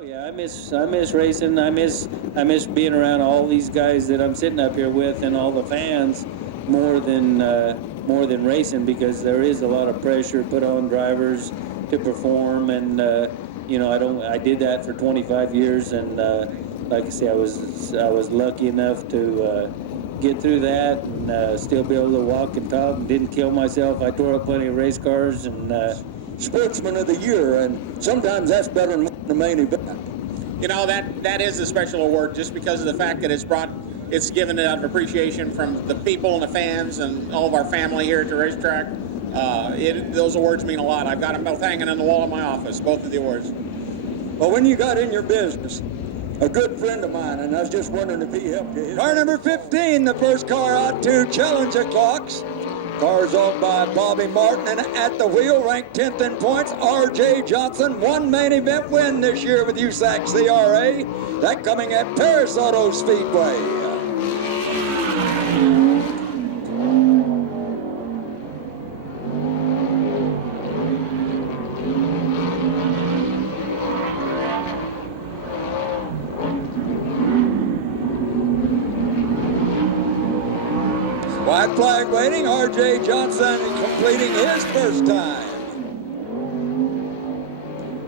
Oh yeah, I miss racing. I miss being around all these guys that I'm sitting up here with and all the fans more than racing, because there is a lot of pressure put on drivers to perform, and I did that for 25 years, and like I say, I was lucky enough to get through that and still be able to walk and talk and didn't kill myself. I tore up plenty of race cars and. Sportsman of the Year, and sometimes that's better than the main event. You know, that is a special award just because of the fact that it's given out of appreciation from the people and the fans and all of our family here at the racetrack. Those awards mean a lot. I've got them both hanging on the wall in my office, both of the awards. Well, when you got in your business, a good friend of mine, and I was just wondering if he helped you. Car number 15, the first car out to challenge the clocks. Cars owned by Bobby Martin, and at the wheel, ranked 10th in points, R.J. Johnson. One main event win this year with USAC CRA. That coming at Paris Auto Speedway. White flag waiting, R.J. Johnson completing his first time.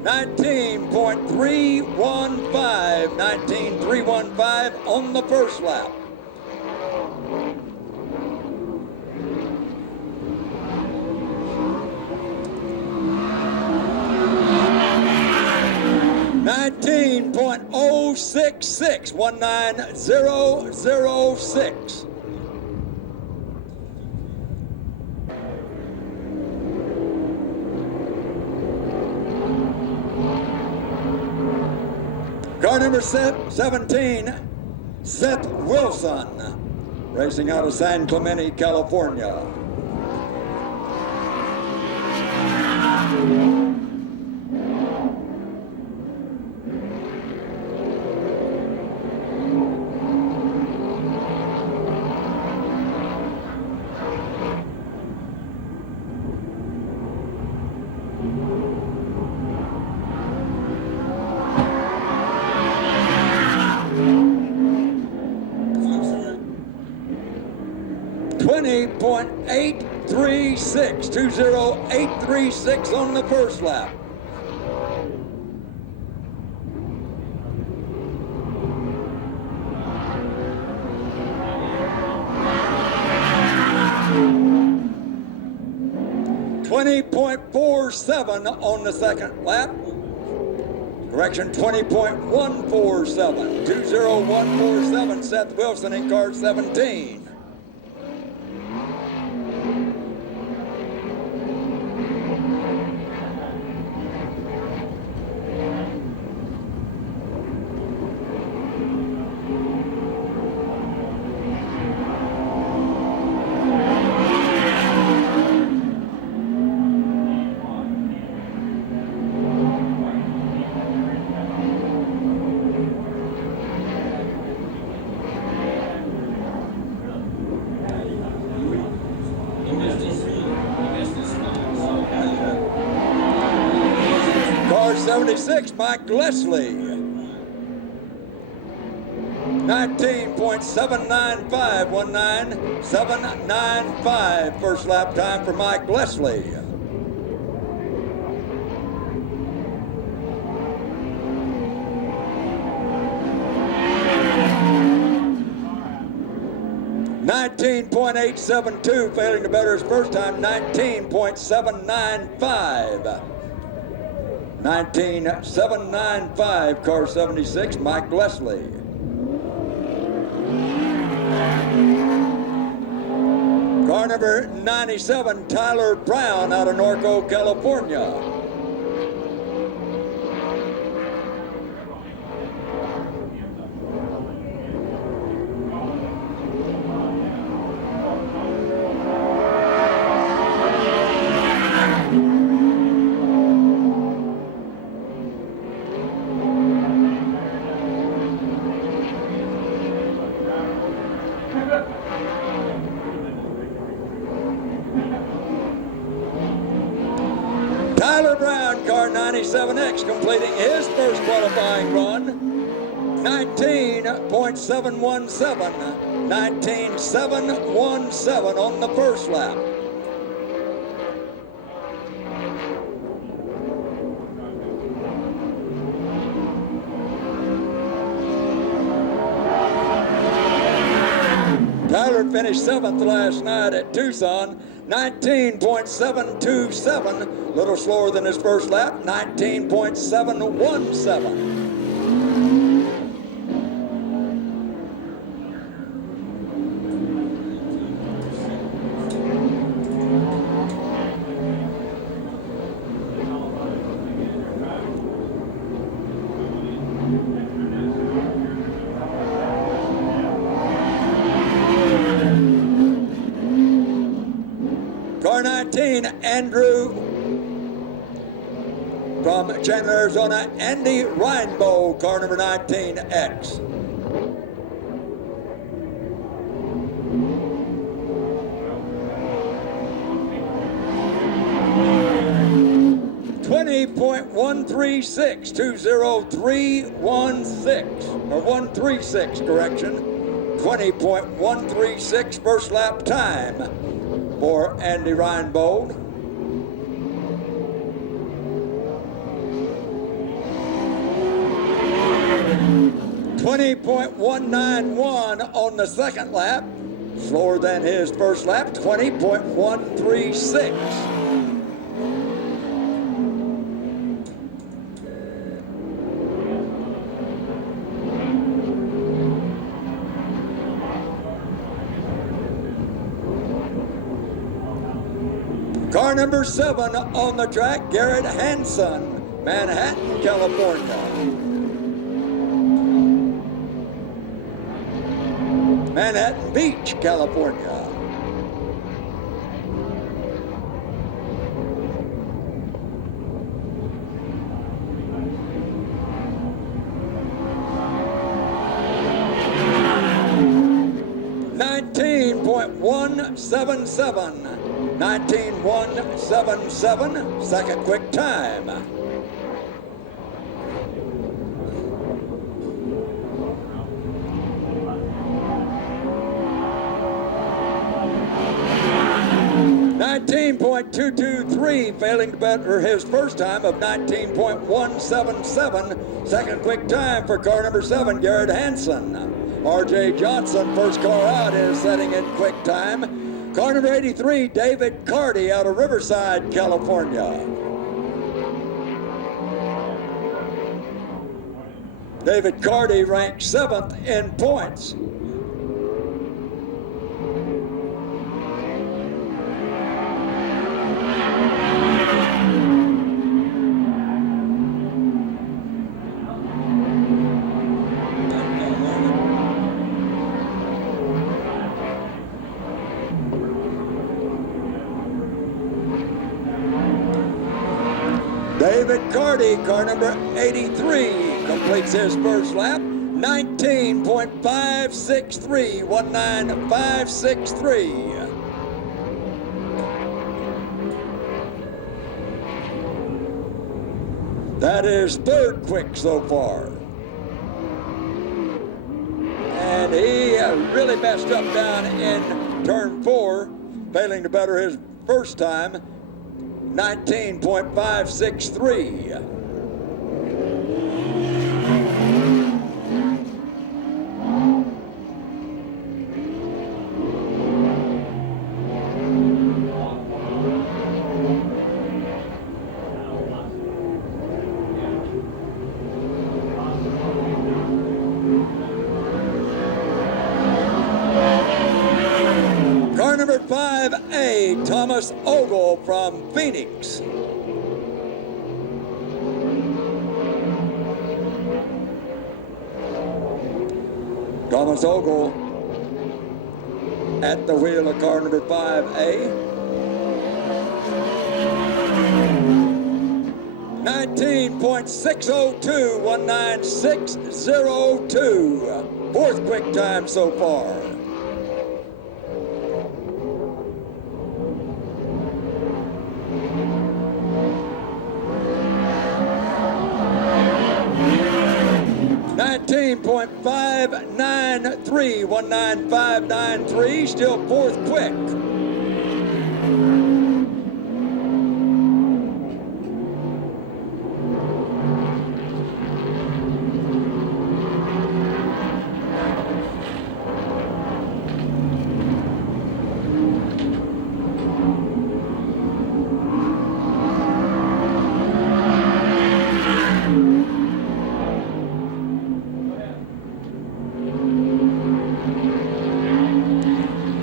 19.315 on the first lap. .066, 19006. Car number 17, Seth Wilson, racing out of San Clemente, California. .836 on the first lap. .20.47 on the second lap. Correction, 20.147. 20147, Seth Wilson in car 17. Car 76, Mike Leslie. 19.795, 19795, first lap time for Mike Leslie. .872, failing to better his first time, 19.795. 19.795, car 76, Mike Leslie. Car number 97, Tyler Brown out of Norco, California. Tyler 97X completing his first qualifying run. 19.717. 19.717 on the first lap. Tyler finished 7th last night at Tucson. 19.727, a little slower than his first lap. 19.717. Car 19, Andrew from Chandler, Arizona, Andy Reinbow, car number 19X. .136, 20316, or 136, correction. 20.136 first lap time for Andy Reinbold. .191 on the second lap, slower than his first lap. 20.136. Car number 7 on the track, Garrett Hanson, Manhattan, California. Manhattan Beach, California. .177. 19.177, second quick time. .223, failing to better his first time of 19.177, second quick time for car number 7, Garrett Hanson. R.J. Johnson, first car out, is setting in quick time. Car number 83, David Carty out of Riverside, California. David Carty ranked 7th in points. David Carty, car number 83, completes his first lap. 19.563, 19563. That is third quick so far. And he really messed up down in turn 4, failing to better his first time. 19.563. Car number 5A, Thomas Ogle from Phoenix. Thomas Ogle at the wheel of car number 5A. 19.602, 19602. Fourth quick time so far. 19.593, 19593, still fourth quick.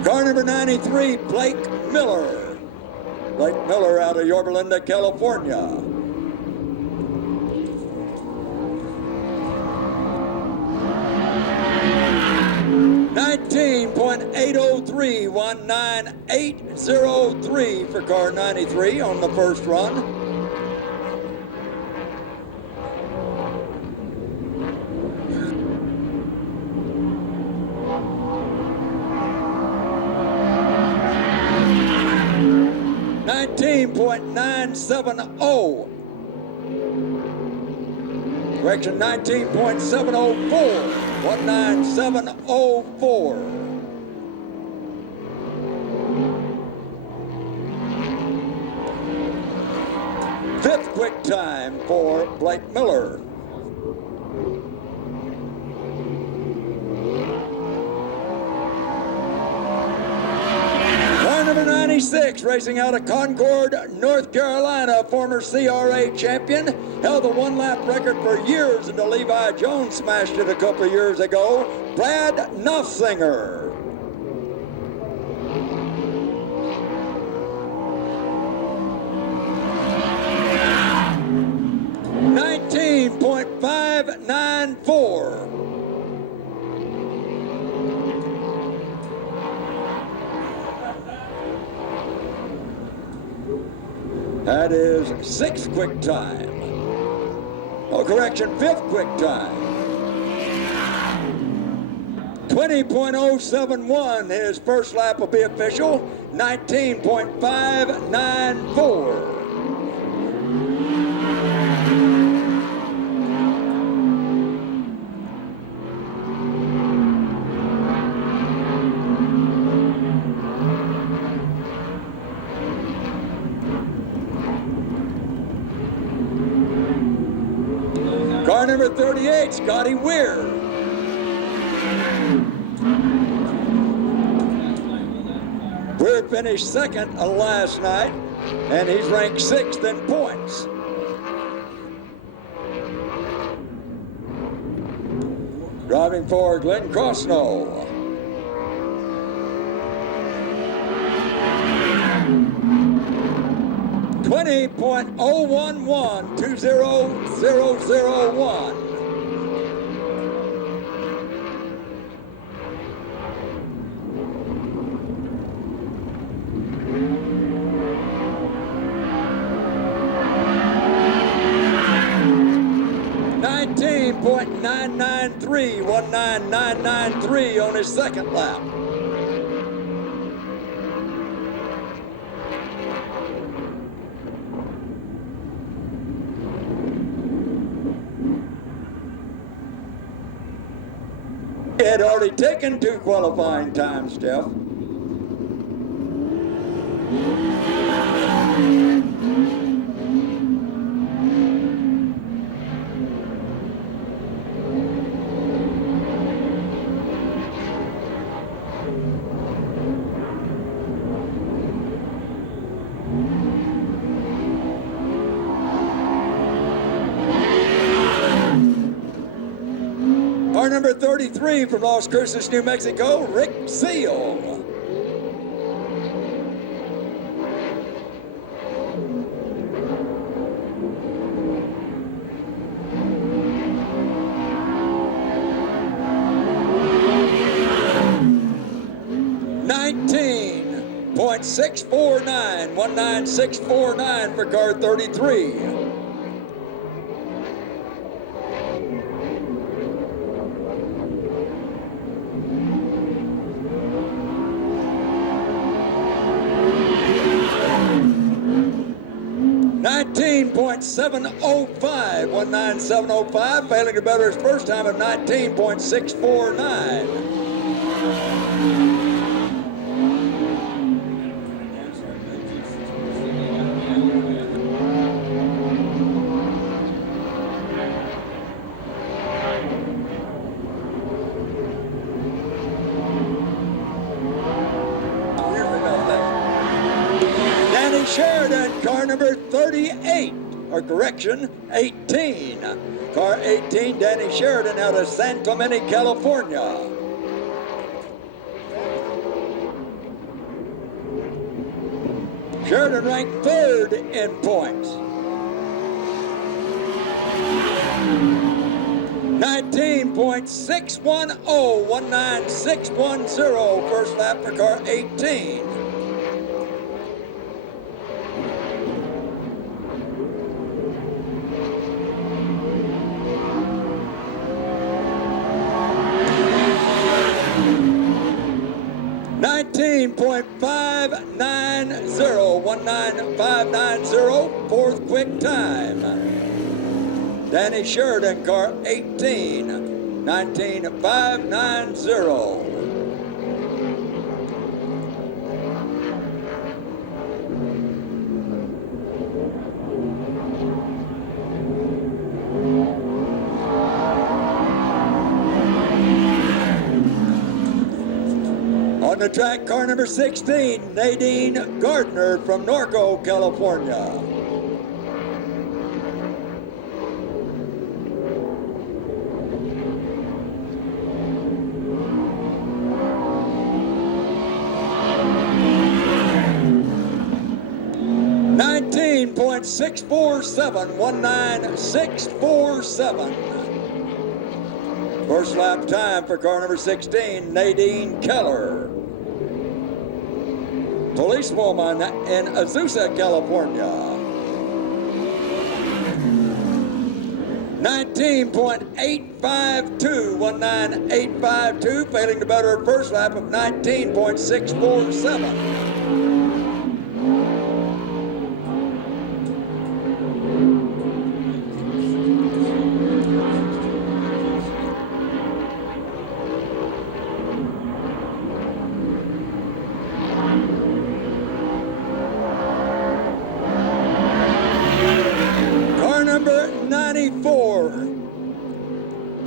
Car number 93, Blake Miller. Blake Miller out of Yorba Linda, California. .803, 19803 for car 93 on the first run. .970. Correction, 19.704. 19704. Fifth quick time for Blake Miller. Car number 96, racing out of Concord, North Carolina, former CRA champion, held the one-lap record for years until Levi Jones smashed it a couple of years ago, Brad Nussinger. .594. That is sixth quick time. Oh, correction, fifth quick time. 20.071, his first lap will be official. 19.594. Car number 38, Scotty Weir. Weir finished second last night, and he's ranked sixth in points. Driving for Glenn Crossnow. .011, 20001. .993, 19993 on his second lap. He had already taken 2 qualifying times, Steph. Car number 33 from Las Cruces, New Mexico, Rick Seal. .649, 19649 for car 33. 197.05. 197.05, failing to better his first time of 19.649. Sheridan, car number 38, or correction, 18. Car 18, Danny Sheridan out of San Clemente, California. Sheridan ranked third in points. 19.610, 19610, first lap for car 18. .590, fourth quick time. Danny Sheridan, car 18, 19.590. On the track, car number 16, Nadine Gardner from Norco, California. .647, 19647. First lap time for car number 16, Nadine Keller. Policewoman in Azusa, California. 19.852, 19852, failing to better her first lap of 19.647.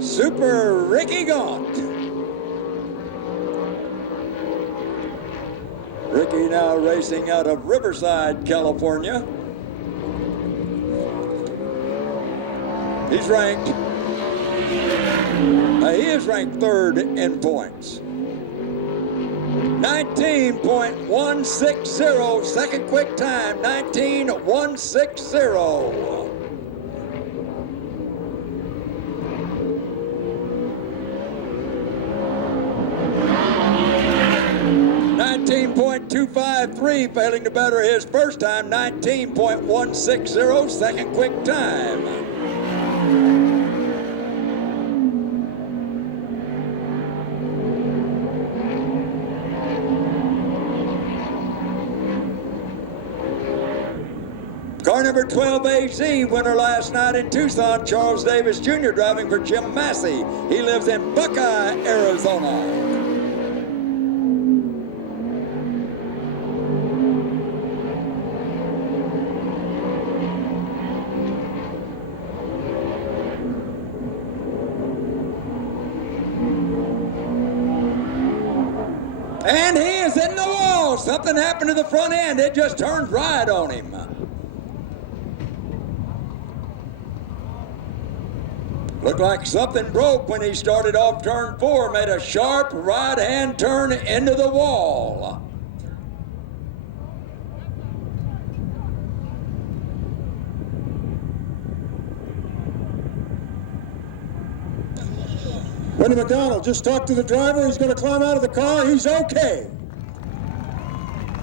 Super Ricky Gaunt. Ricky now racing out of Riverside, California. He's ranked, he is ranked third in points. 19.160, second quick time, 19.160. 19.253, failing to better his first time, 19.160, second quick time. Car number 12 AC, winner last night in Tucson, Charles Davis Jr. driving for Jim Massey. He lives in Buckeye, Arizona. And he is in the wall. Something happened to the front end. It just turned right on him. Looked like something broke when he started off turn 4, made a sharp right-hand turn into the wall. Wendy McDonald just talked to the driver. He's going to climb out of the car. He's okay.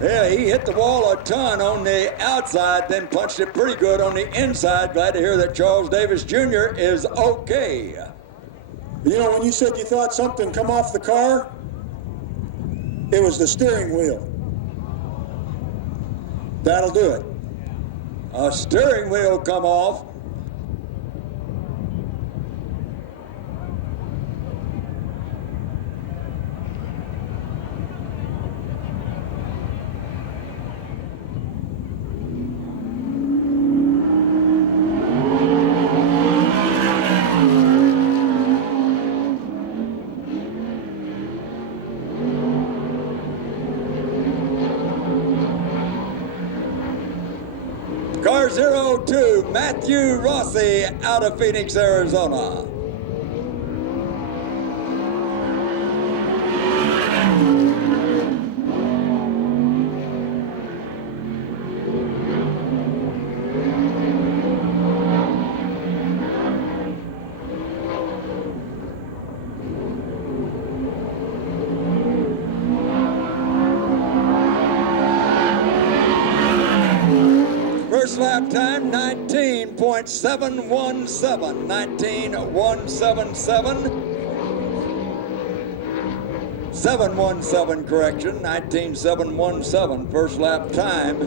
Yeah, he hit the wall a ton on the outside, then punched it pretty good on the inside. Glad to hear that Charles Davis Jr. is okay. You know, when you said you thought something come off the car, it was the steering wheel. That'll do it. A steering wheel come off. Car 02, Matthew Rossi out of Phoenix, Arizona. First lap time, 19.717. 19.177. 717 correction, 19.717 first lap time.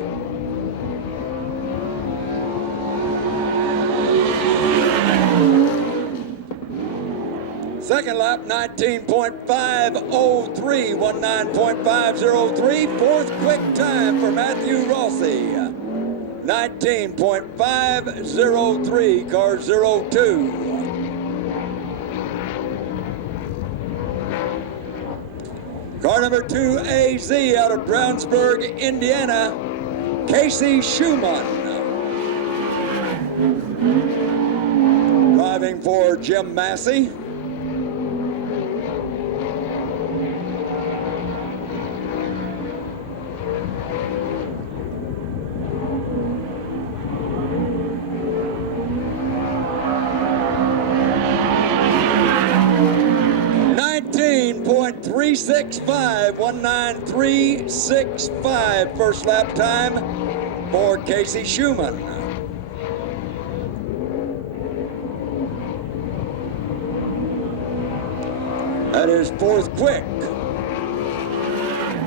Second lap, 19.503, 19.503. Fourth quick time for Matthew Rossi. 19.503, car 02. Car number 2, AZ out of Brownsburg, Indiana, Casey Schumann. Driving for Jim Massey. .365, 19365 first lap time for Casey Schumann. That is fourth quick.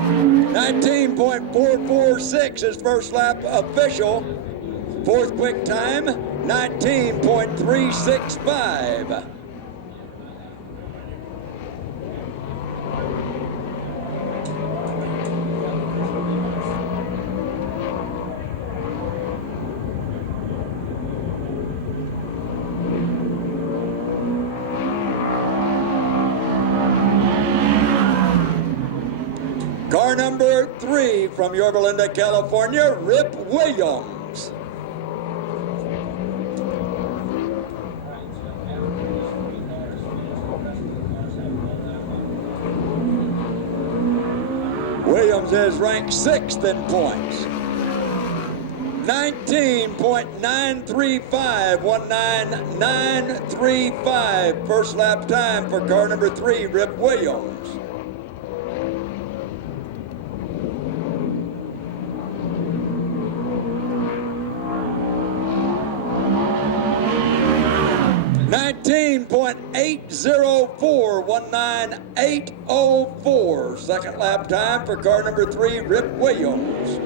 19.446 is first lap official. Fourth quick time, 19.365. Car number 3 from Yorba Linda, California, Rip Williams. Williams is ranked 6th in points. 19.935, 19935 first lap time for car number 3, Rip Williams. .804, 19804 second lap time for car number 3, Rip Williams.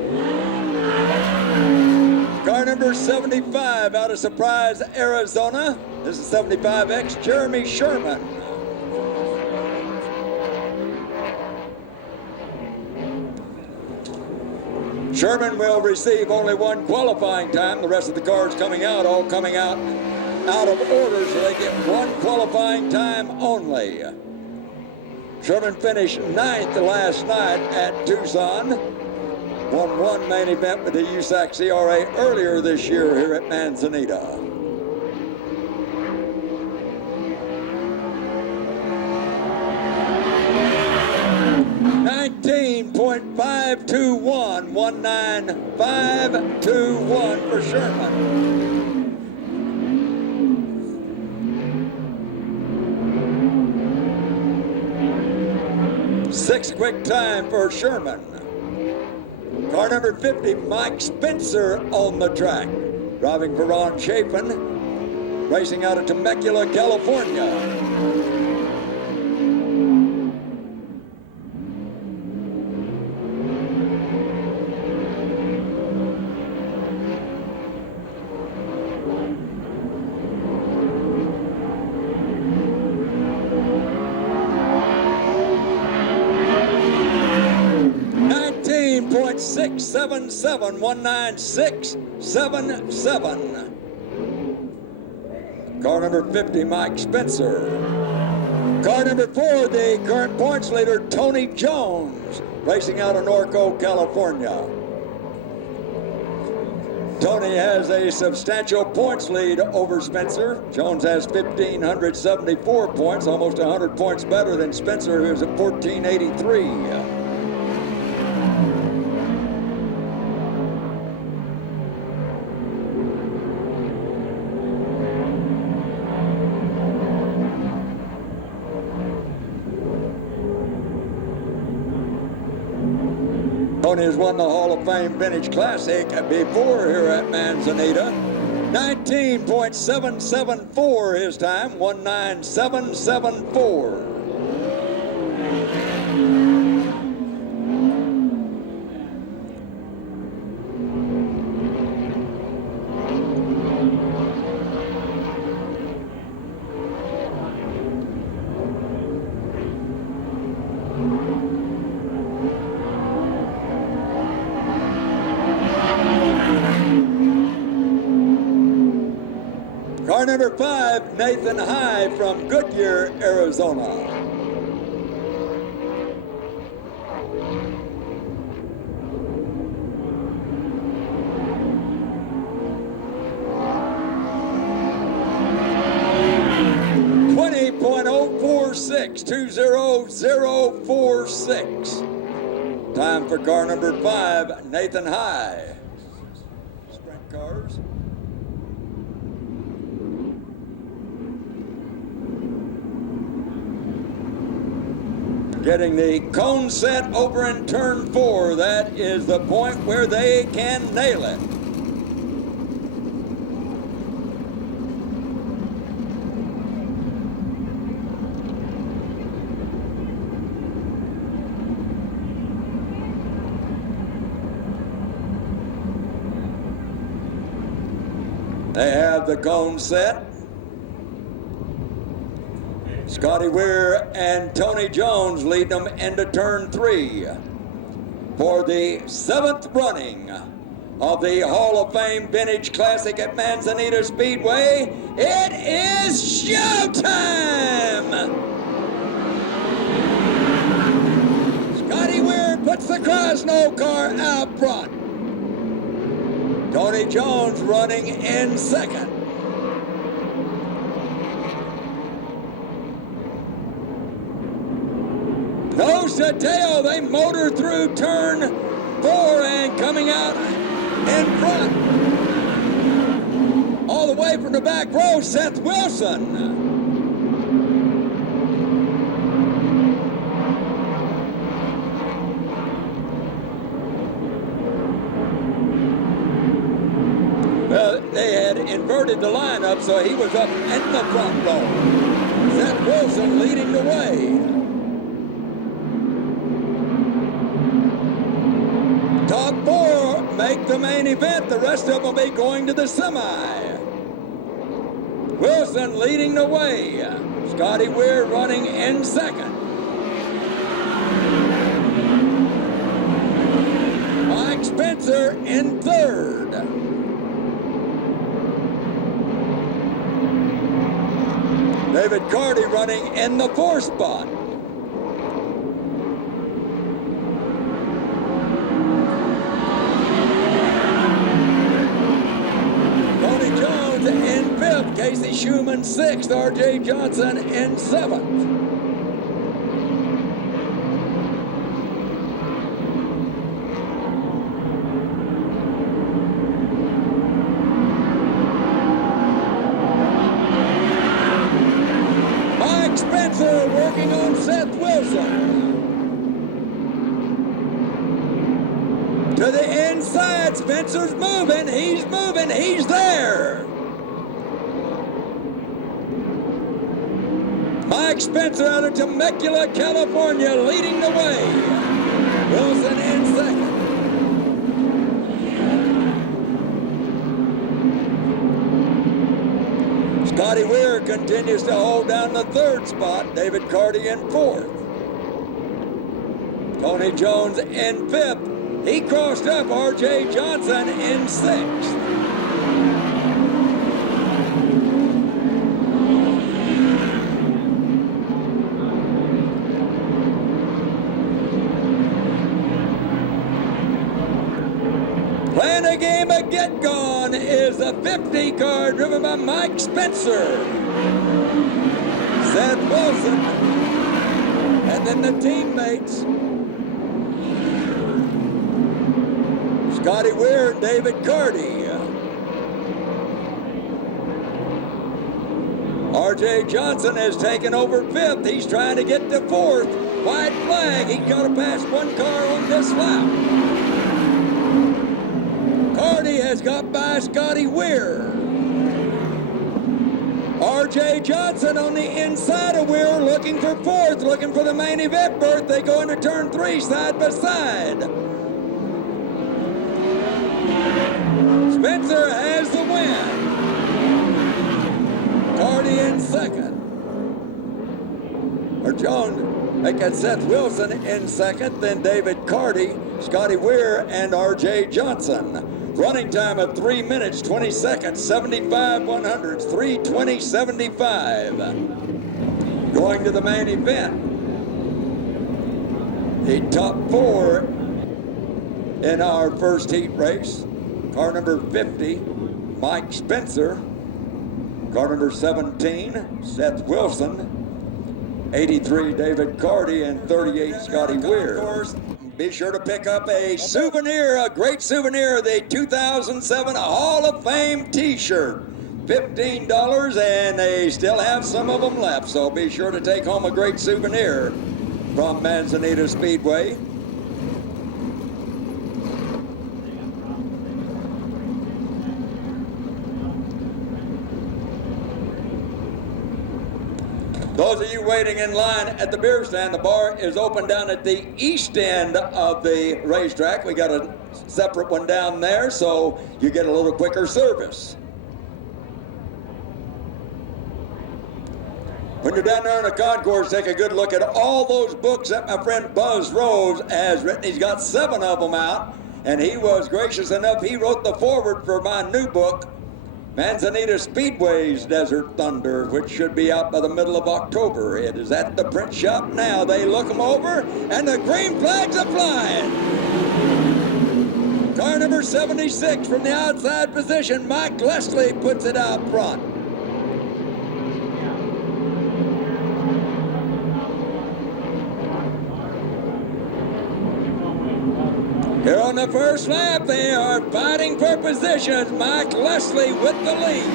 Car number 75 out of Surprise, Arizona. This is 75X, Jeremy Sherman. Sherman will receive only one qualifying time. The rest of the cars coming out, all coming out of order, so they get one qualifying time only. Sherman finished 9th last night at Tucson. Won one main event with the USAC CRA earlier this year here at Manzanita. .521, 19521 for Sherman. Sixth quick time for Sherman. Car number 50, Mike Spencer on the track. Driving for Ron Chapin, racing out of Temecula, California. 19677. 19677. Car number 50, Mike Spencer. Car number 4, the current points leader, Tony Jones, racing out of Norco, California. Tony has a substantial points lead over Spencer. Jones has 1,574 points, almost 100 points better than Spencer, who's at 1,483. Tony has won the Hall of Fame Vintage Classic before here at Manzanita. 19.774 his time, 19774. Car number 5, Nathan High from Goodyear, Arizona. .046, 20046. Time for car number 5, Nathan High. Sprint cars. Getting the cone set over in turn 4. That is the point where they can nail it. They have the cone set. Scotty Weir and Tony Jones lead them into turn 3 for the 7th running of the Hall of Fame Vintage Classic at Manzanita Speedway. It is showtime! Scotty Weir puts the Krasno car out front. Tony Jones running in 2nd. Nose to tail, they motor through turn 4 and coming out in front. All the way from the back row, Seth Wilson. Well, they had inverted the lineup, so he was up in the front row. Seth Wilson leading the way. Top 4 make the main event. The rest of them will be going to the semi. Wilson leading the way. Scotty Weir running in 2nd. Mike Spencer in 3rd. David Carty running in the 4th spot. In 5th, Casey Schumann 6th, R.J. Johnson in 7th. Mike Spencer working on Seth Wilson. To the inside, Spencer's moving, he's there. Mike Spencer out of Temecula, California, leading the way. Wilson in 2nd. Scotty Weir continues to hold down the 3rd spot. David Carty in 4th. Tony Jones in 5th. He crossed up R.J. Johnson in 6th. Playing a game of Get Gone is the 50 car driven by Mike Spencer. Seth Wilson, and then the teammates, Scotty Weir and David Carty. R.J. Johnson has taken over 5th. He's trying to get to 4th. White flag. He's got to pass one car on this lap. Carty has got by Scotty Weir. R.J. Johnson on the inside of Weir looking for 4th, looking for the main event berth. They go into turn 3 side by side. Spencer has the win. Carty in 2nd. Or Jones, make that Seth Wilson in 2nd, then David Carty, Scotty Weir, and R.J. Johnson. Running time of 3 minutes, 20 seconds, 75 100s, 3:20.75. Going to the main event. The top 4 in our first heat race. Car number 50, Mike Spencer. Car number 17, Seth Wilson. 83, David Carty, and 38, Scotty Weir. Be sure to pick up a souvenir, a great souvenir, the 2007 Hall of Fame t-shirt. $15, and they still have some of them left, so be sure to take home a great souvenir from Manzanita Speedway. Those of you waiting in line at the beer stand, the bar is open down at the east end of the racetrack. We got a separate one down there, so you get a little quicker service. When you're down there in the concourse, take a good look at all those books that my friend Buzz Rose has written. He's got 7 of them out, and he was gracious enough. He wrote the foreword for my new book, Manzanita Speedway's Desert Thunder, which should be out by the middle of October. It is at the print shop now. They look them over, and the green flags are flying. Car number 76 from the outside position, Mike Leslie puts it out front. Here on the first lap, they are fighting for positions. Mike Leslie with the lead.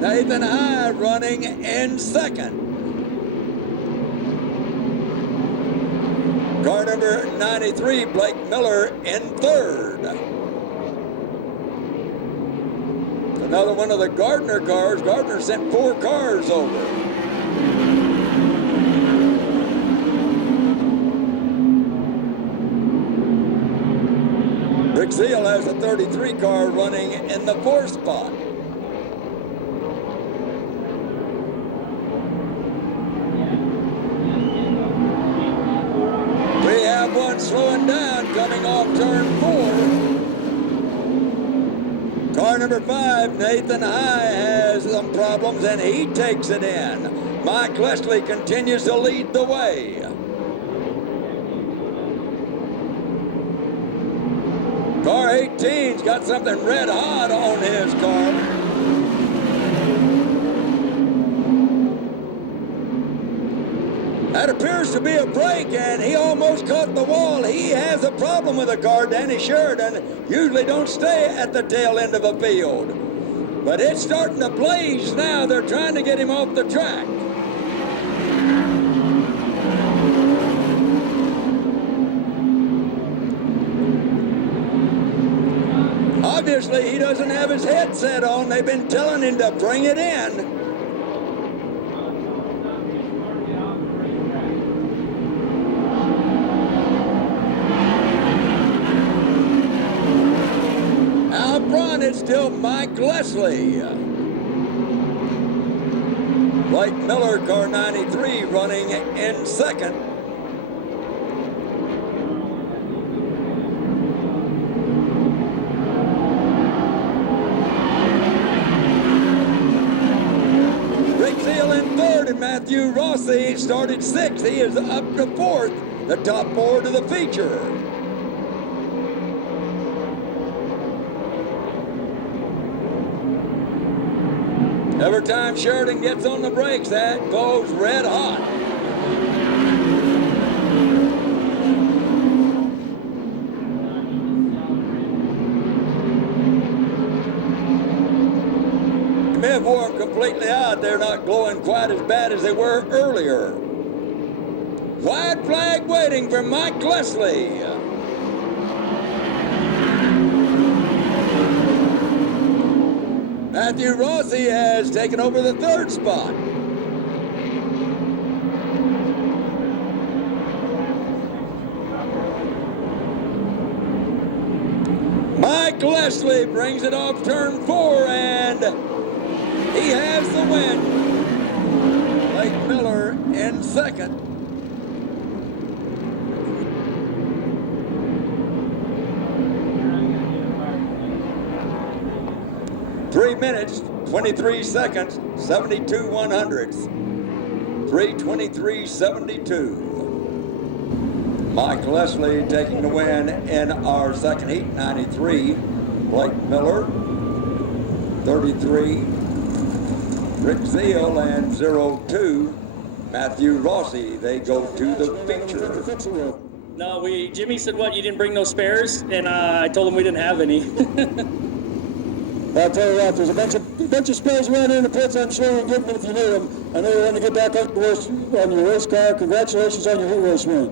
Nathan High running in 2nd. Car number 93, Blake Miller in 3rd. Another one of the Gardner cars. Gardner sent 4 cars over. Rick Zeal has a 33 car running in the 4th spot. We have one slowing down coming off turn 4. Car number 5, Nathan High, has some problems and he takes it in. Mike Leslie continues to lead the way. Car 18's got something red hot on his car. That appears to be a break, and he almost caught the wall. He has a problem with the car. Danny Sheridan usually don't stay at the tail end of a field. But it's starting to blaze now. They're trying to get him off the track. Obviously, he doesn't have his headset on. They've been telling him to bring it in. Out front, it's still Mike Leslie. Blake Miller, car 93, running in 2nd. and Matthew Rossi started 6th. He is up to 4th, the top 4 to the feature. Every time Sheridan gets on the brakes, that goes red hot. Mid wore them completely out. They're not glowing quite as bad as they were earlier. White flag waiting for Mike Leslie. Matthew Rossi has taken over the 3rd spot. Mike Leslie brings it off turn 4, and he has the win. Blake Miller in 2nd. Three minutes, 23 seconds, 72 100ths. 3:23.72. Mike Leslie taking the win in our 2nd heat, 93. Blake Miller, 33. Rick Zeal and 02. Matthew Rossi, they go to the feature. No, Jimmy said, what, you didn't bring no spares? And I told him we didn't have any. I'll tell you what, there's a bunch of spares around here in the pits. I'm sure you'll get them if you need them. I know you want to get back on your race car. Congratulations on your heat race win.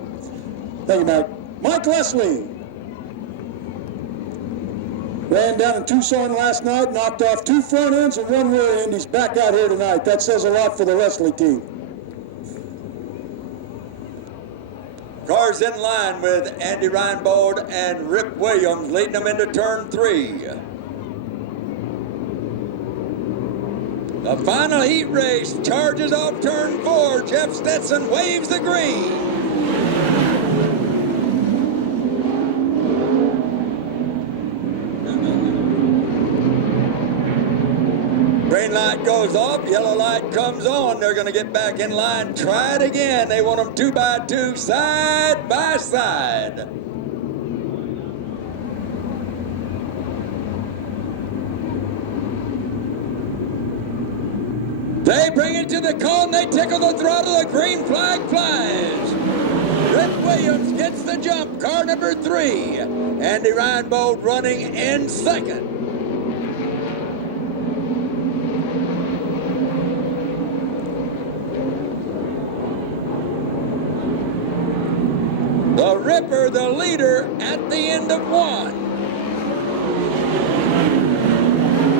Thank you, Mike. Mike Leslie ran down in Tucson last night, knocked off 2 front ends and 1 rear end. He's back out here tonight. That says a lot for the Leslie team. Cars in line with Andy Reinbold and Rick Williams leading them into turn 3. The final heat race charges off turn 4. Jeff Stetson waves the green. Green light goes off, yellow light comes on. They're going to get back in line, try it again. They want them 2 by 2, side by side. They bring it to the cone, they tickle the throttle, the green flag flies. Rick Williams gets the jump, car number 3. Andy Reinbold running in 2nd. The Ripper, the leader, at the end of 1.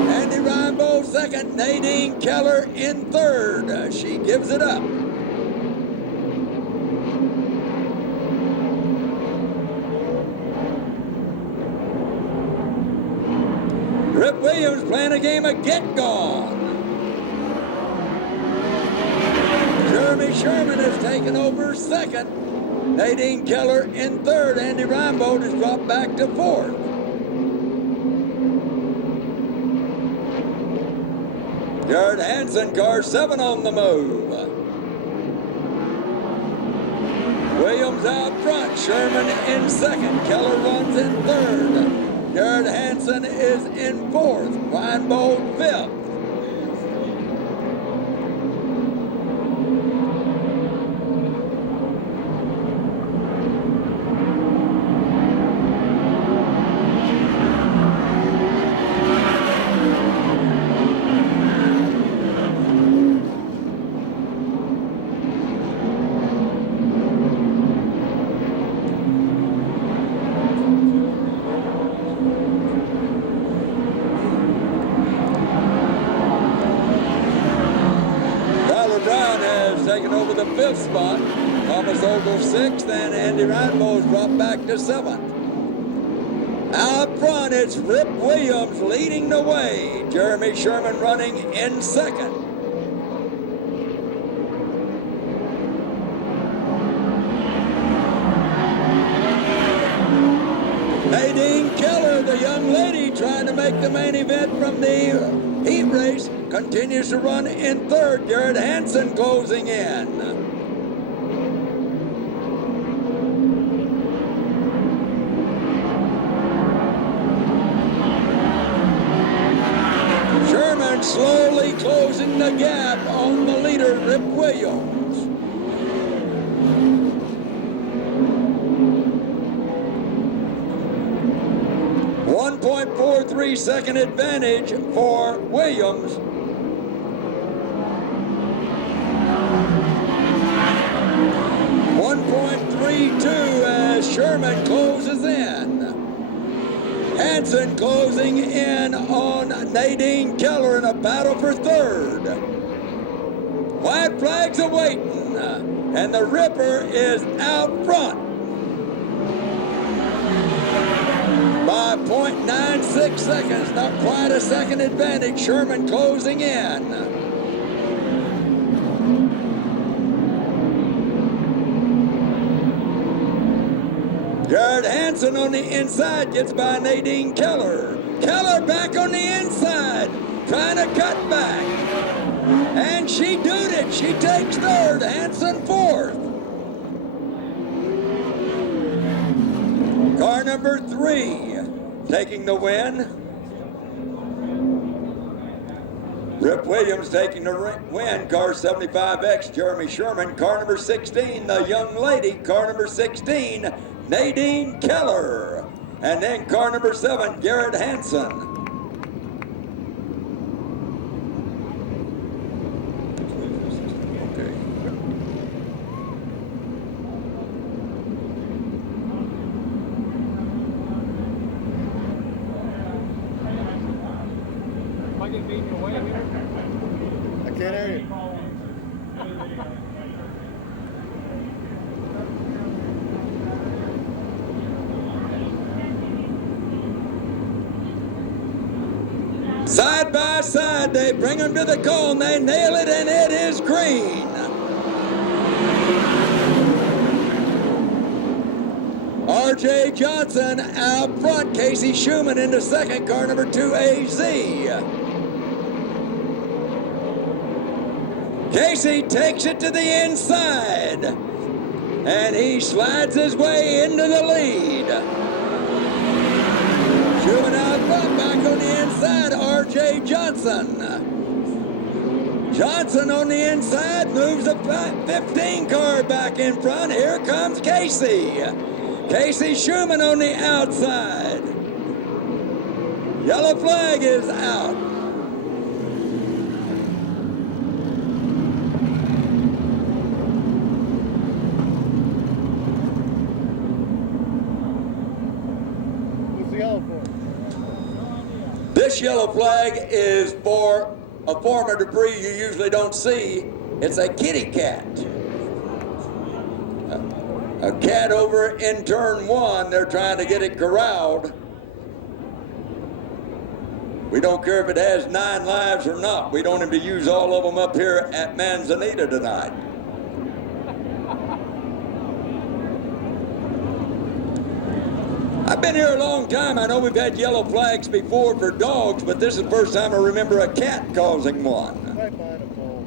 Andy Reinbold 2nd, Nadine Keller in 3rd. She gives it up. Rip Williams playing a game of Get Gone. Jeremy Sherman has taken over 2nd. Nadine Keller in 3rd. Andy Reinbold has dropped back to 4th. Jared Hansen, car 7 on the move. Williams out front. Sherman in 2nd. Keller runs in 3rd. Jared Hansen is in 4th. Reinbold 5th. Taking over the 5th spot. Thomas Ogle 6th, and Andy Reinbold's dropped back to 7th. Out front, it's Rip Williams leading the way. Jeremy Sherman running in 2nd. Nadine Keller, the young lady trying to make the main event from the heat race, continues to run in third. Garrett Hansen closing in. Sherman slowly closing the gap on the leader, Rip Williams. 1.43-second advantage for Williams. 1.32 as Sherman closes in. Hansen closing in on Nadine Keller in a battle for third. White flags awaiting, and the Ripper is out front by 0.96 seconds. Not quite a second advantage. Sherman closing in. Garrett Hansen on the inside gets by Nadine Keller. Keller back on the inside, trying to cut back. And she did it. She takes third, Hansen fourth. Car number 3 taking the win. Rip Williams taking the win, car 75X, Jeremy Sherman. Car number 16, the young lady, car number 16, Nadine Keller. And then car number 7, Garrett Hansen. I can't hear you. Side by side, they bring them to the cone, they nail it, and it is green. R.J. Johnson out front, Casey Schumann into second, car number 2, AZ. Casey takes it to the inside, and he slides his way into the lead. Schumann out front, back on the inside, R.J. Johnson. Johnson on the inside moves the 15 car back in front. Here comes Casey. Casey Schumann on the outside. Yellow flag is out. What's the yellow for? This yellow flag is for a form of debris you usually don't see. It's a kitty cat. A cat over in turn 1. They're trying to get it corralled. We don't care if it has 9 lives or not. We don't even use all of them up here at Manzanita tonight. I've been here a long time. I know we've had yellow flags before for dogs, but this is the first time I remember a cat causing one. Right behind a pole.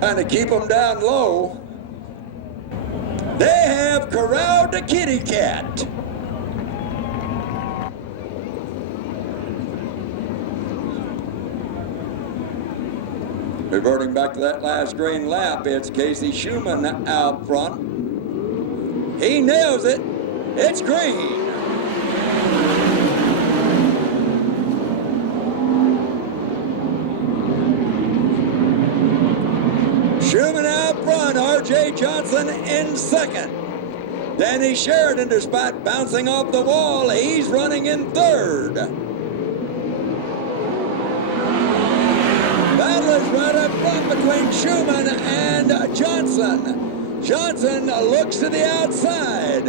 Trying to keep them down low. They have corralled the kitty cat. Reverting back to that last green lap, it's Casey Schumann out front. He nails it. It's green. Schumann out front, R.J. Johnson in second. Danny Sheridan, despite bouncing off the wall, he's running in third. Battle is right up front between Schumann and Johnson. Johnson looks to the outside.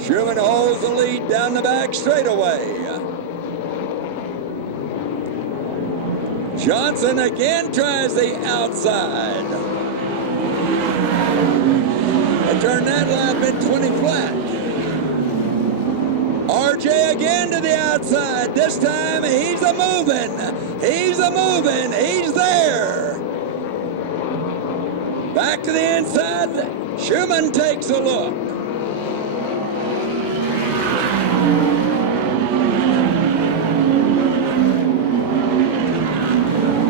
Schumann holds the lead down the back straightaway. Johnson again tries the outside. They turn that lap in 20 flat. RJ again to the outside. This time he's a-moving. He's a-moving. He's there. Back to the inside. Schumann takes a look.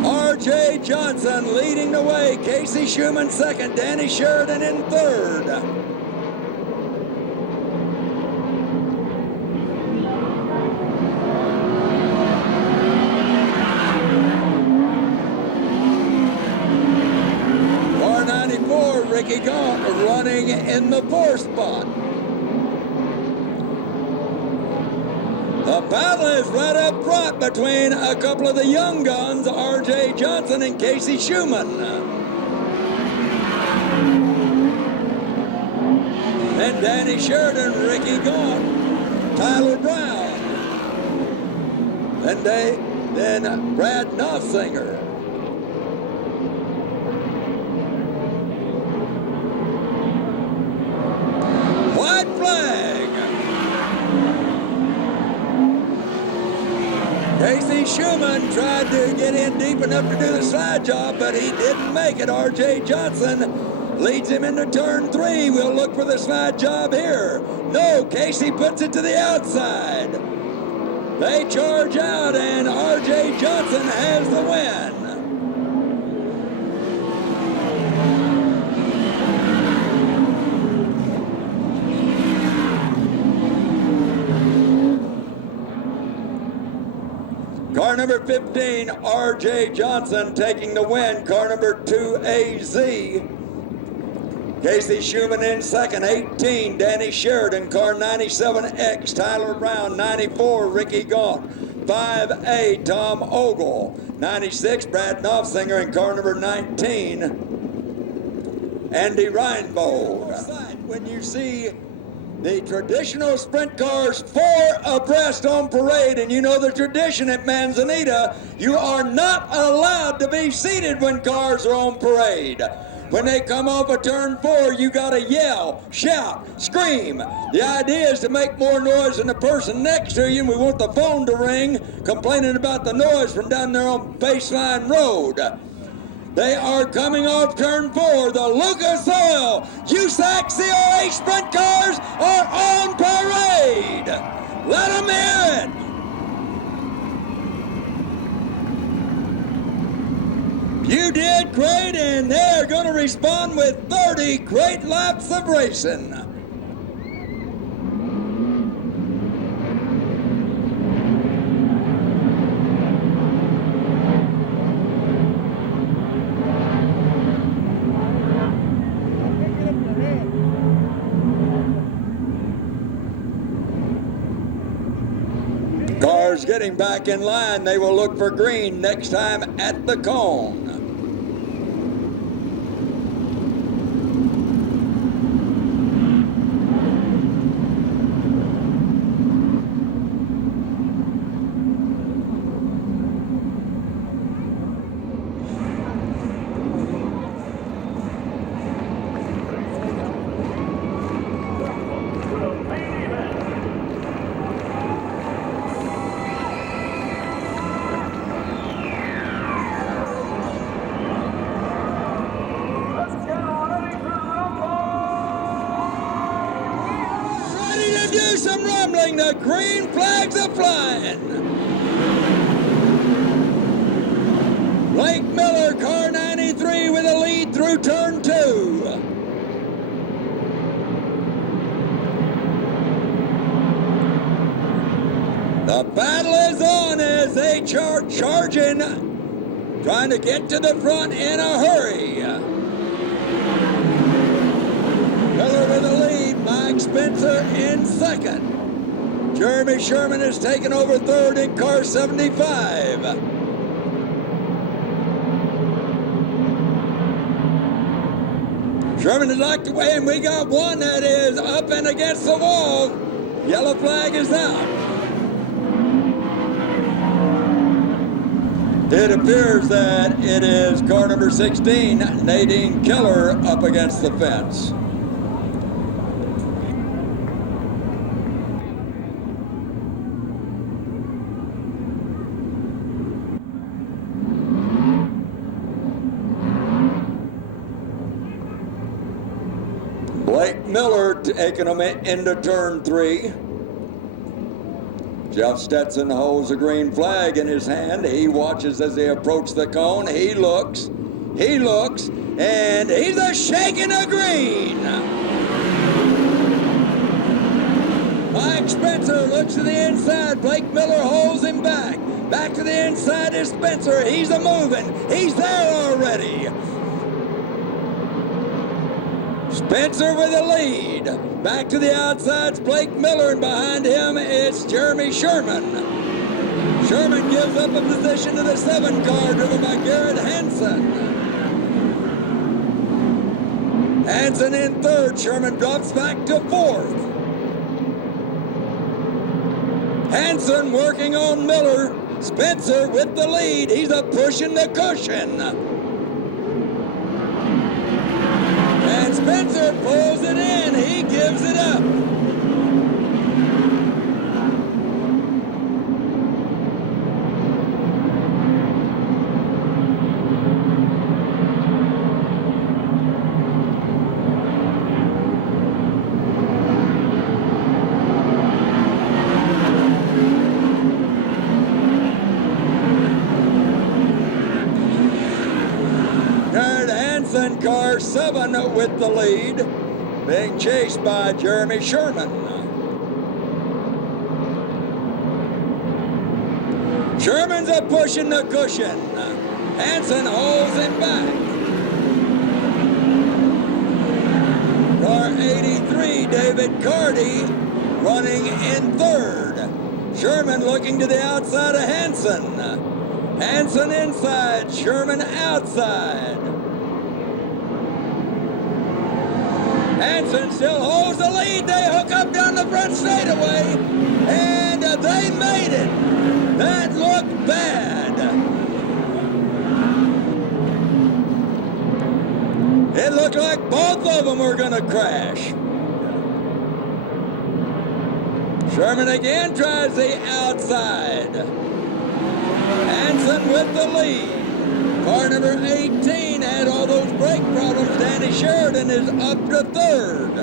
R.J. Johnson leading the way. Casey Schumann second. Danny Sheridan in third. Car 94, Ricky Gaunt running in the fourth spot. The battle is right up front between a couple of the young guns, R.J. Johnson and Casey Schumann. Then Danny Sheridan, Ricky Gaunt, Tyler Brown. Then Brad Knopfsinger. White flag. Casey Schumann tried to get in deep enough to do the slide job, but he didn't make it. R.J. Johnson leads him into turn 3. We'll look for the slide job here. No, Casey puts it to the outside. They charge out, and R.J. Johnson has the win. Car number 15, R.J. Johnson taking the win. Car number 2, A.Z. Casey Schumann in second. 18, Danny Sheridan. Car 97X, Tyler Brown. 94, Ricky Gaunt. 5A, Tom Ogle. 96, Brad Knopfsinger. And car number 19, Andy Reinbold. When you see the traditional sprint cars 4 abreast on parade, and you know the tradition at Manzanita, you are not allowed to be seated when cars are on parade. When they come off of turn 4, you gotta yell, shout, scream. The idea is to make more noise than the person next to you, and we want the phone to ring complaining about the noise from down there on Baseline Road. They are coming off turn 4. The Lucas Oil USAC CRA sprint cars are on parade. Let them hear it. You did great, and they're going to respond with 30 great laps of racing. Cars getting back in line. They will look for green next time at the cone. Do some rumbling. The green flags are flying. Blake Miller, car 93, with a lead through turn 2. The battle is on as they charge in, trying to get to the front in a hurry. Miller with the lead. Mike Spencer in second. Jeremy Sherman has taken over third in car 75. Sherman is locked away, and we got one that is up and against the wall. Yellow flag is out. It appears that it is car number 16, Nadine Keller, up against the fence. taking them into turn 3. Jeff Stetson holds a green flag in his hand. He watches as they approach the cone. He looks, and he's a shaking of green. Mike Spencer looks to the inside. Blake Miller holds him back. Back to the inside is Spencer. He's a-moving. He's there already. Spencer with the lead. Back to the outside's Blake Miller, and behind him it's Jeremy Sherman. Sherman gives up a position to the 7 car driven by Garrett Hansen. Hansen in 3rd. Sherman drops back to 4th. Hansen working on Miller. Spencer with the lead. He's a pushing the cushion. And Spencer pulls it in. He gives it up. Car 7 with the lead, being chased by Jeremy Sherman. Sherman's a pushing the cushion. Hansen holds him back. Car 83, David Carty, running in 3rd. Sherman looking to the outside of Hansen. Hansen inside, Sherman outside. Hansen still holds the lead. They hook up down the front straightaway, and they made it. That looked bad. It looked like both of them were going to crash. Sherman again tries the outside. Hansen with the lead. Car number 18 had all those brake problems. Danny Sheridan is up to 3rd.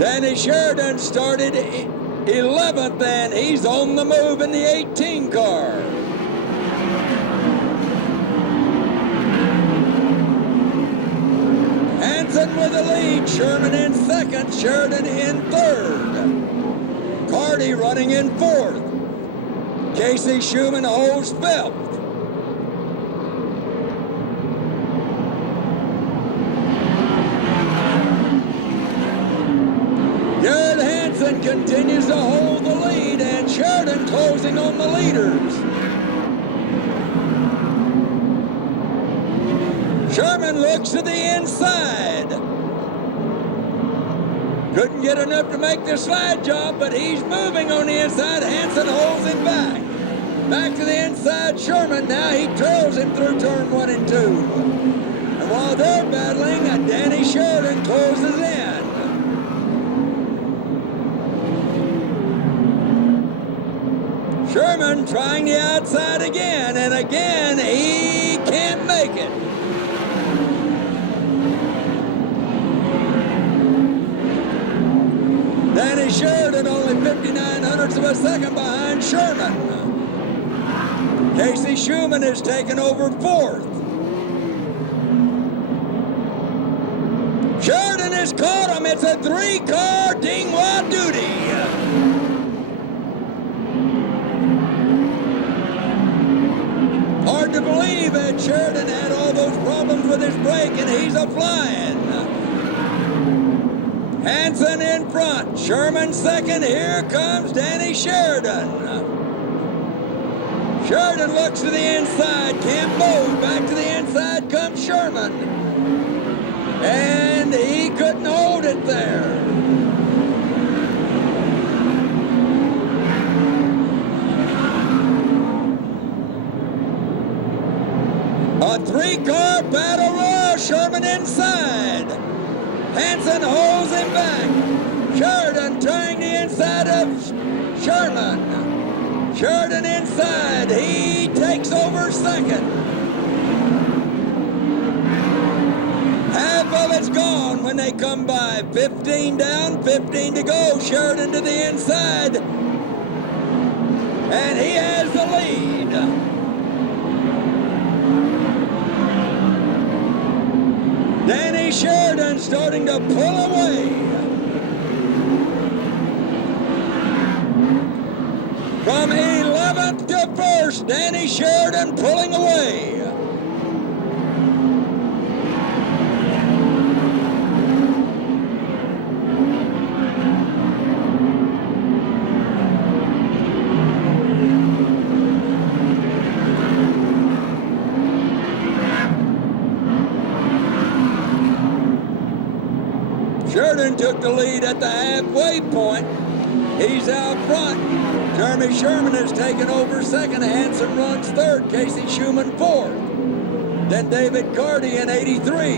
Danny Sheridan started 11th, and he's on the move in the 18 car. Hansen with the lead. Sherman in 2nd, Sheridan in 3rd. Carty running in 4th. Casey Schumann holds 5th. Garrett Hansen continues to hold the lead, and Sheridan closing on the leaders. Sherman looks to the inside. Couldn't get enough to make the slide job, but he's moving on the inside. Hansen holds him back. Back to the inside, Sherman. Now he trails him through turn 1 and 2. And while they're battling, Danny Sheridan closes in. Sherman trying the outside again, and again he can't make it. Danny Sheridan only 59/100ths of a second behind Sherman. Casey Schumann is taken over 4th. Sheridan has caught him. It's a 3-car dingwah duty. Hard to believe that Sheridan had all those problems with his brake, and he's a-flying. Hansen in front, Sherman 2nd. Here comes Danny Sheridan. Sheridan looks to the inside, can't move. Back to the inside comes Sherman. And he couldn't hold it there. A 3-car battle royal, Sherman inside. Hansen holds him back. Sheridan trying the inside of Sherman. Sheridan inside. He takes over 2nd. of it's gone when they come by. 15 down, 15 to go. Sheridan to the inside. And he has the lead. Danny Sheridan starting to pull away. From 11th to 1st, Danny Sheridan pulling away. Sheridan took the lead at the halfway point. He's out front. Jeremy Sherman has taken over second. Hanson runs third. Casey Schumann fourth. Then David Carty in 83.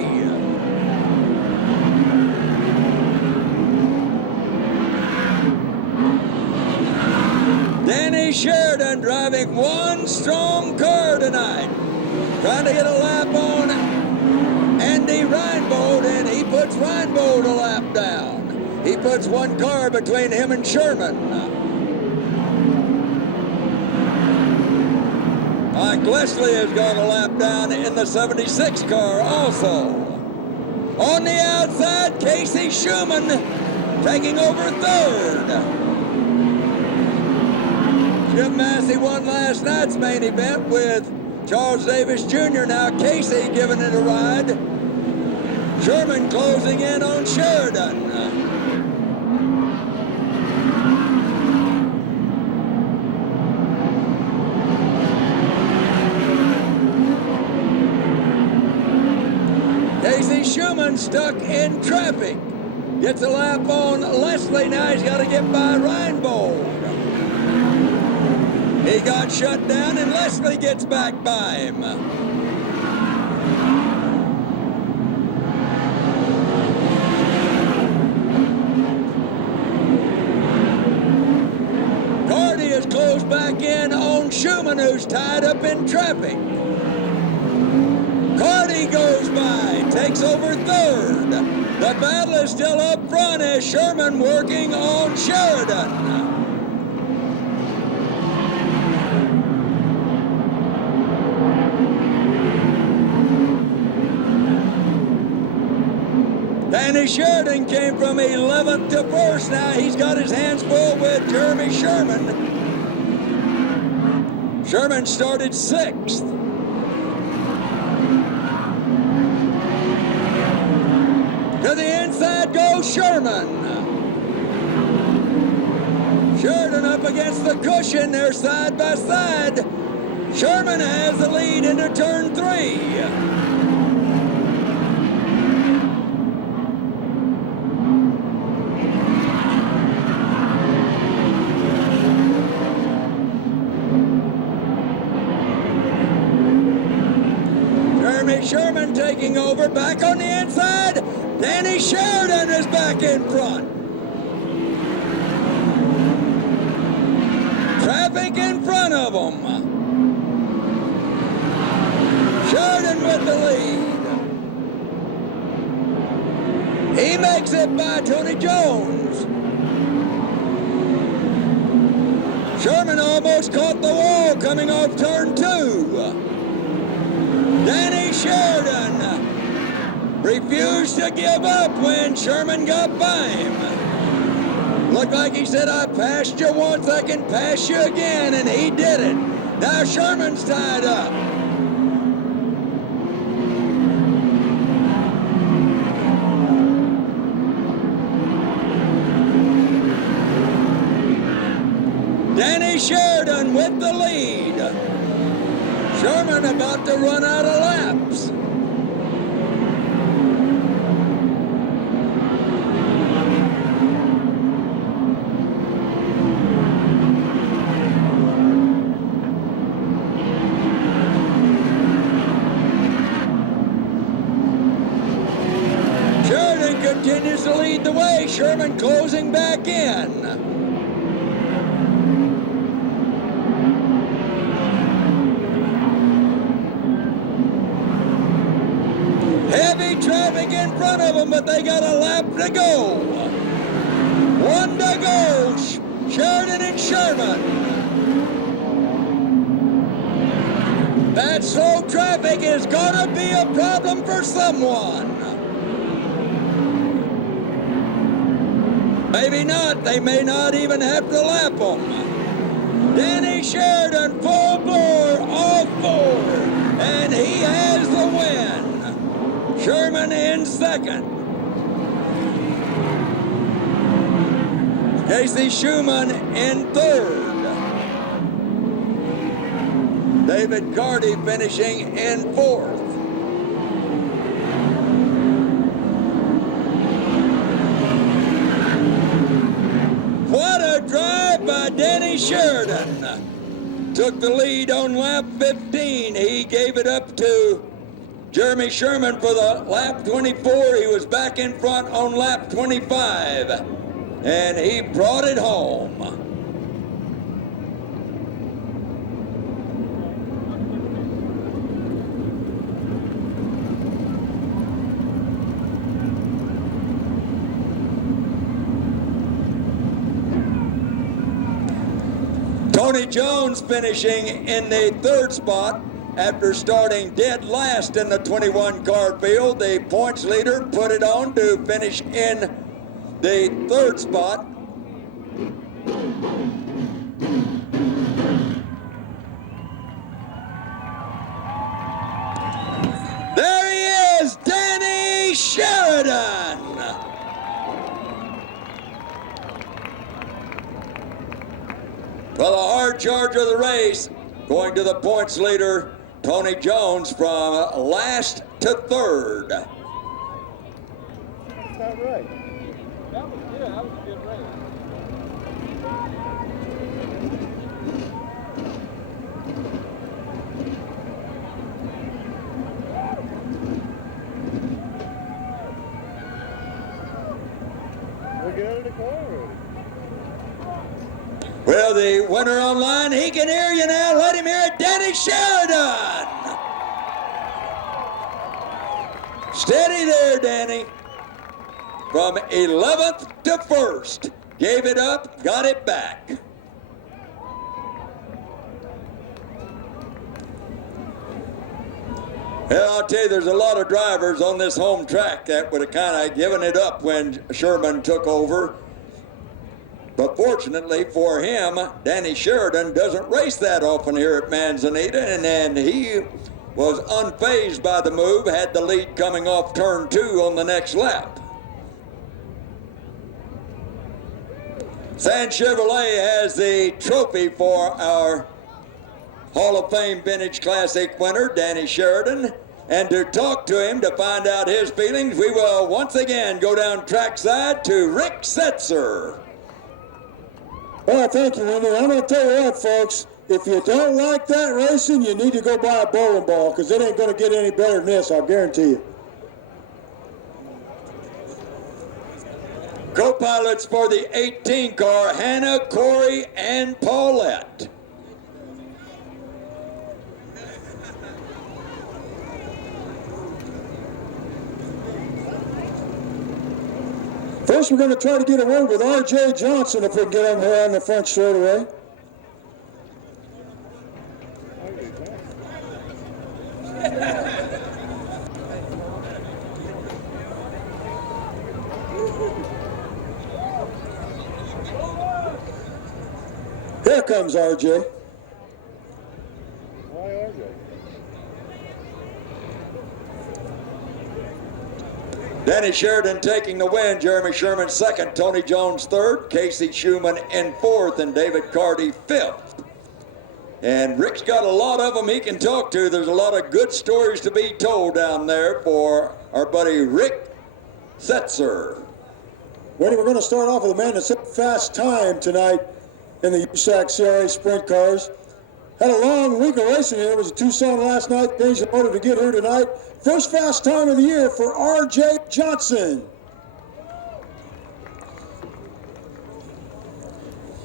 Danny Sheridan driving one strong car tonight. Trying to get a lap on Andy Reinbold, and he puts Reinbold a lap down. He puts one car between him and Sherman. Mike Leslie has gone a lap down in the 76 car also. On the outside, Casey Schumann taking over third. Jim Massey won last night's main event with Charles Davis Jr. Now Casey giving it a ride. Sherman closing in on Sheridan. Casey Schumann stuck in traffic. Gets a lap on Leslie. Now he's got to get by Reinbold. He got shut down and Leslie gets back by him. Carty is closed back in on Schumann, who's tied up in traffic. Carty goes by, takes over third. The battle is still up front as Sherman working on Sheridan. Danny Sheridan came from 11th to 1st. Now he's got his hands full with Jeremy Sherman. Sherman started 6th. To the inside goes Sherman. Sheridan up against the cushion. They're side by side. Sherman has the lead into turn 3. Sherman taking over, back on the inside. Danny Sheridan is back in front. Traffic in front of him. Sheridan with the lead. He makes it by Tony Jones. Sherman almost caught the wall coming off turn 2. Danny Sheridan refused to give up when Sherman got by him. Looked like he said, I passed you once, I can pass you again, and he did it. Now Sherman's tied up. Danny Sheridan with the lead. Sherman about to run out of laps. Sheridan continues to lead the way. Sherman closing back in. Heavy traffic in front they got a lap to go. One to go. Sheridan and Sherman. That slow traffic is gonna be a problem for someone. Maybe not. They may not even have to lap them. Danny Sheridan, full bore, all four, and he has the win. Sherman in second. Casey Schumann in third. David Carty finishing in fourth. What a drive by Danny Sheridan. Took the lead on lap 15. He gave it up to Jeremy Sherman for the lap 24. He was back in front on lap 25. And he brought it home. Tony Jones finishing in the third spot after starting dead last in the 21-car field. The points leader put it on to finish in the third spot. There he is, Danny Sheridan. Well, the hard charge of the race, going to the points leader, Tony Jones, from last to third. That's not right. That was good. That was a good race. We'll get out of the car already. Well, the winner online, he can hear you now. Let him hear it, Danny Sheridan. Steady there, Danny. From 11th to 1st. Gave it up, got it back. Well, I'll tell you, there's a lot of drivers on this home track that would have kind of given it up when Sherman took over. But fortunately for him, Danny Sheridan doesn't race that often here at Manzanita, and he was unfazed by the move, had the lead coming off turn 2 on the next lap. San Chevrolet has the trophy for our Hall of Fame Vintage Classic winner, Danny Sheridan. And to talk to him to find out his feelings, we will once again go down trackside to Rick Setzer. Well, thank you, Wendy. I'm going to tell you what, folks. If you don't like that racing, you need to go buy a bowling ball, because it ain't going to get any better than this, I'll guarantee you. Co-pilots for the 18 car, Hannah, Corey, and Paulette. First, we're going to try to get a word with R.J. Johnson if we can get him here on the front straightaway. Here comes R.J. Why RJ? Danny Sheridan taking the win, Jeremy Sherman second, Tony Jones third, Casey Schumann in fourth, and David Carty fifth. And Rick's got a lot of them he can talk to. There's a lot of good stories to be told down there for our buddy Rick Setzer. Wendy, we're going to start off with a man that set a fast time tonight in the USAC CRA sprint cars. Had a long week of racing here. It was a Tucson last night. Days in order to get here tonight. First fast time of the year for R.J. Johnson.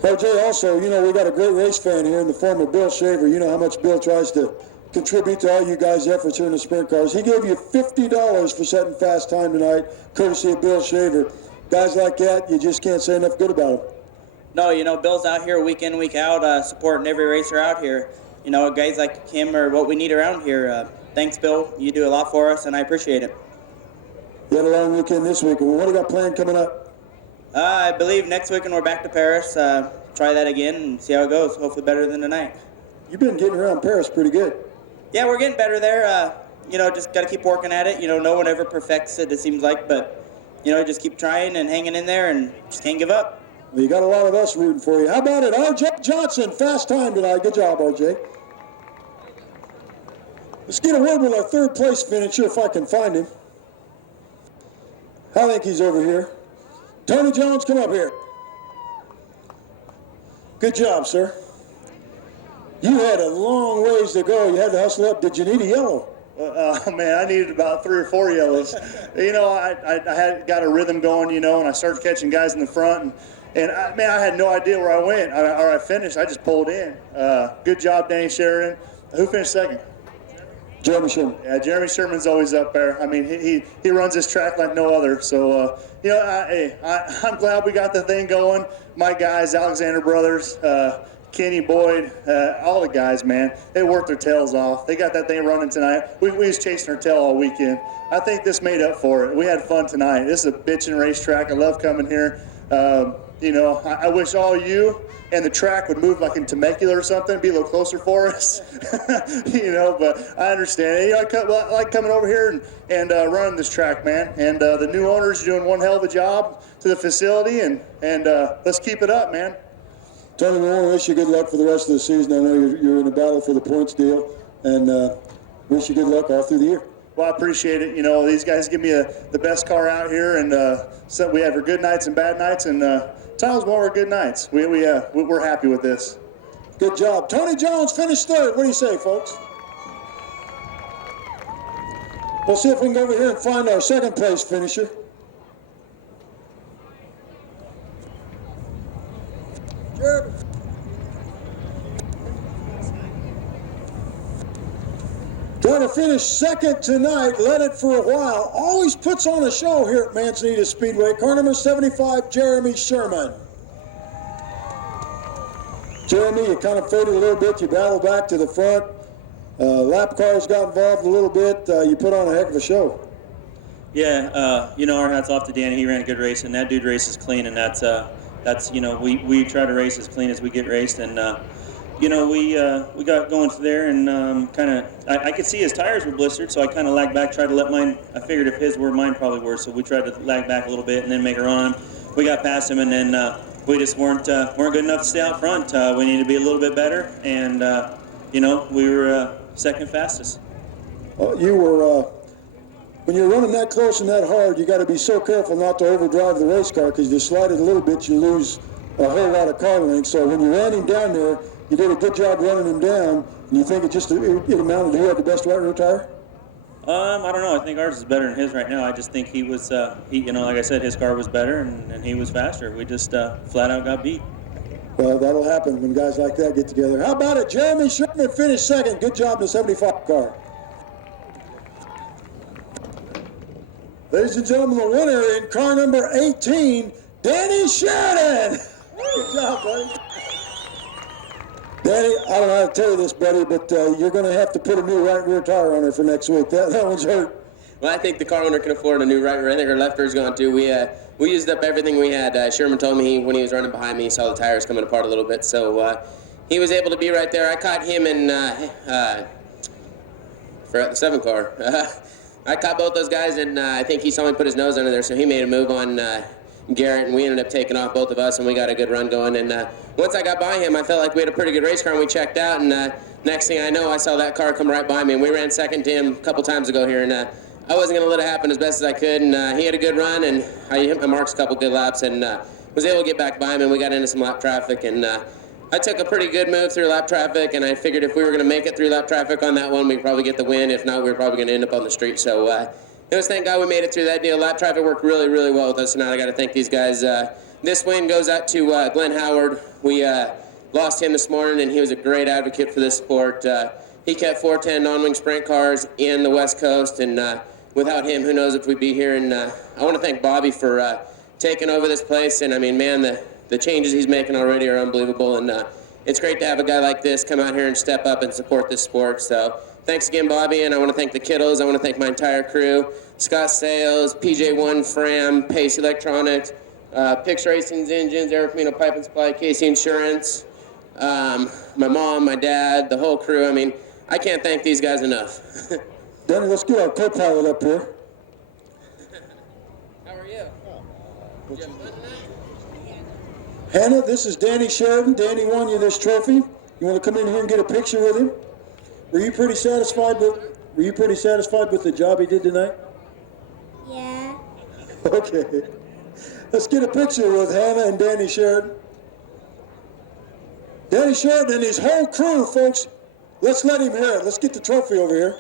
R.J. also, you know, we got a great race fan here in the form of Bill Shaver. You know how much Bill tries to contribute to all you guys' efforts here in the sprint cars. He gave you $50 for setting fast time tonight, courtesy of Bill Shaver. Guys like that, you just can't say enough good about them. No, you know, Bill's out here week in, week out, supporting every racer out here. You know, guys like him are what we need around here. Thanks, Bill. You do a lot for us, and I appreciate it. You had a long weekend this week. What do you got planned coming up? I believe next weekend we're back to Paris. Try that again and see how it goes. Hopefully better than tonight. You've been getting around Paris pretty good. Yeah, we're getting better there. You know, just got to keep working at it. You know, no one ever perfects it seems like, but, you know, just keep trying and hanging in there and just can't give up. Well, you got a lot of us rooting for you. How about it? R.J. Johnson, fast time tonight. Good job, R.J. Let's get a word with our third place finisher if I can find him. I think he's over here. Tony Jones, come up here. Good job, sir. You had a long ways to go. You had to hustle up. Did you need a yellow? Man, I needed about 3 or 4 yellows. You know, I had got a rhythm going, you know, and I started catching guys in the front. And I had no idea where I went or I finished. I just pulled in. Good job, Danny Sheridan. Who finished second? Jeremy Sherman. Yeah, Jeremy Sherman's always up there. I mean, he runs this track like no other. So, you know, I'm glad we got the thing going. My guys, Alexander Brothers, Kenny Boyd, all the guys, man, they worked their tails off. They got that thing running tonight. We was chasing our tail all weekend. I think this made up for it. We had fun tonight. This is a bitchin' racetrack. I love coming here. You know, I wish all you and the track would move like in Temecula or something, be a little closer for us. You know, but I understand. You know, I like coming over here and running this track, man. And the new owners are doing one hell of a job to the facility, and let's keep it up, man. Tony, we want to wish you good luck for the rest of the season. I know you're in a battle for the points deal, and wish you good luck all through the year. Well, I appreciate it. You know, these guys give me the best car out here, and so we have our good nights and bad nights, and times one were good nights. We're happy with this. Good job. Tony Jones finished third. What do you say, folks? We'll see if we can go over here and find our second place finisher. Jeremy. Trying to finish second tonight, led it for a while. Always puts on a show here at Manzanita Speedway. Car number 75, Jeremy Sherman. Jeremy, you kind of faded a little bit. You battled back to the front. Lap cars got involved a little bit. You put on a heck of a show. Yeah, you know, our hats off to Danny. He ran a good race, and that dude races clean, and that's you know, we try to race as clean as we get raced, and you know, we got going through there, and kind of I could see his tires were blistered, so I kind of lagged back, tried to let mine. I figured if his were, mine probably were, so we tried to lag back a little bit and then make a run. We got past him, and then we just weren't good enough to stay out front. We needed to be a little bit better, and you know, we were second fastest. You were. When you're running that close and that hard, you got to be so careful not to overdrive the race car, because if you slide it a little bit, you lose a whole lot of car length. So when you ran him down there, you did a good job running him down. And you think it amounted to who had the best right rear tire? I don't know. I think ours is better than his right now. I just think he was, you know, like I said, his car was better and he was faster. We just flat out got beat. Well, that'll happen when guys like that get together. How about it? Jeremy Sherman finished second. Good job in the 75 car. Ladies and gentlemen, the winner in car number 18, Danny Sheridan. Good job, buddy. Danny, I don't know how to tell you this, buddy, but you're going to have to put a new right rear tire on her for next week. That one's hurt. Well, I think the car owner can afford a new right rear. I think our left rear's gone too. We used up everything we had. Sherman told me when he was running behind me, he saw the tires coming apart a little bit, so he was able to be right there. I caught him in forgot the 7 car. I caught both those guys, and I think he saw me put his nose under there, so he made a move on Garrett, and we ended up taking off both of us, and we got a good run going. And once I got by him, I felt like we had a pretty good race car, and we checked out, and next thing I know, I saw that car come right by me, and we ran second to him a couple times ago here, and I wasn't going to let it happen as best as I could, and he had a good run, and I hit my marks a couple good laps, and was able to get back by him, and we got into some lap traffic, and I took a pretty good move through lap traffic, and I figured if we were going to make it through lap traffic on that one, we'd probably get the win. If not, we were probably going to end up on the street. So it was, thank God we made it through that deal. Lap traffic worked really, really well with us, and I got to thank these guys. This win goes out to Glenn Howard. We lost him this morning, and he was a great advocate for this sport. he kept 410 non-wing sprint cars in the West Coast, and without him, who knows if we'd be here. And I want to thank Bobby for taking over this place. And I mean, man, the changes he's making already are unbelievable. And it's great to have a guy like this come out here and step up and support this sport. So thanks again, Bobby. And I want to thank the kiddos. I want to thank my entire crew: Scott Sales, PJ1 Fram, Pace Electronics, Pix Racing's Engines, Air Camino Pipe and Supply, Casey Insurance, my mom, my dad, the whole crew. I mean, I can't thank these guys enough. Danny, let's get our co-pilot up here. How are you? Did you have fun tonight? Hannah, this is Danny Sheridan. Danny won you this trophy. You want to come in here and get a picture with him? Were you pretty satisfied with the job he did tonight? Yeah. Okay. Let's get a picture with Hannah and Danny Sheridan. Danny Sheridan and his whole crew, folks. Let's let him hear it. Let's get the trophy over here.